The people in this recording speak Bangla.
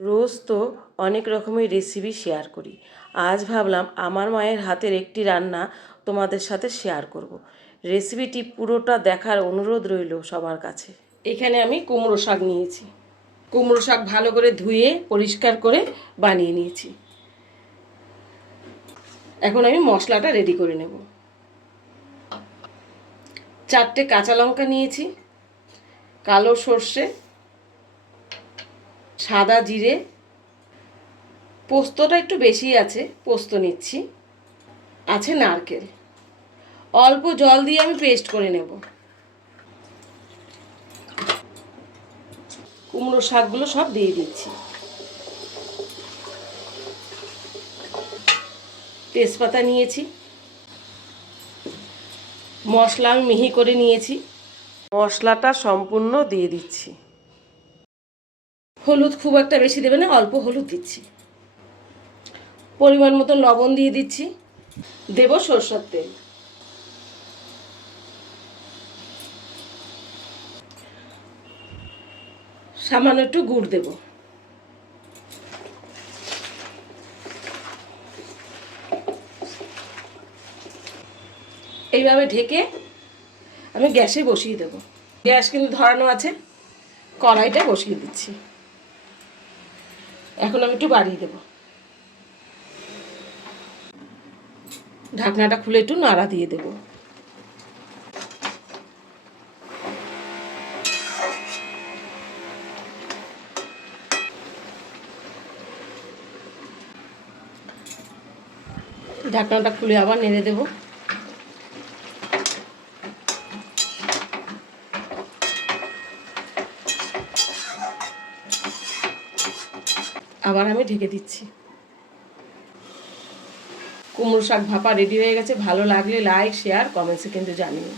রোজ তো অনেক রকমের রেসিপি শেয়ার করি। আজ ভাবলাম আমার মায়ের হাতের একটি রান্না তোমাদের সাথে শেয়ার করব। রেসিপিটি পুরোটা দেখার অনুরোধ রইল সবার কাছে। এখানে আমি কুমড়ো শাক নিয়েছি। কুমড়ো শাক ভালো করে ধুয়ে পরিষ্কার করে বানিয়ে নিয়েছি। এখন আমি মশলাটা রেডি করে নেব। 4টে কাঁচা লঙ্কা নিয়েছি, কালো সর্ষে, সাদা জিরে, পোস্তটা একটু বেশি আছে, পোস্ত নিচ্ছি, আছে নারকেল। অল্প জল দিয়ে আমি পেস্ট করে নেব। কুমড়ো শাকগুলো সব দিয়ে দিচ্ছি। তেজপাতা নিয়েছি, মশলা আমি মিহি করে নিয়েছি, মশলাটা সম্পূর্ণ দিয়ে দিচ্ছি। হলুদ খুব একটা বেশি দেবে না, অল্প হলুদ দিচ্ছি। পরিমাণ মতো লবণ দিয়ে দিচ্ছি। দেব সরষের তেল। সামান্য একটু গুড় দেব। এইভাবে ঢেকে আমি গ্যাসে বসিয়ে দেব। গ্যাস কিন্তু ধরানো আছে, কড়াইটা বসিয়ে দিচ্ছি। এখন আমি একটু বাড়িয়ে দেব। ঢাকনাটা খুলে একটু নাড়া দিয়ে দেব। ঢাকনাটা খুলে আবার নেড়ে দেব। আবার আমি ঢেকে দিচ্ছি। কুমড়ো শাক ভাপা রেডি হয়ে গেছে। ভালো লাগলে লাইক, শেয়ার, কমেন্টসে কিন্তু জানিও।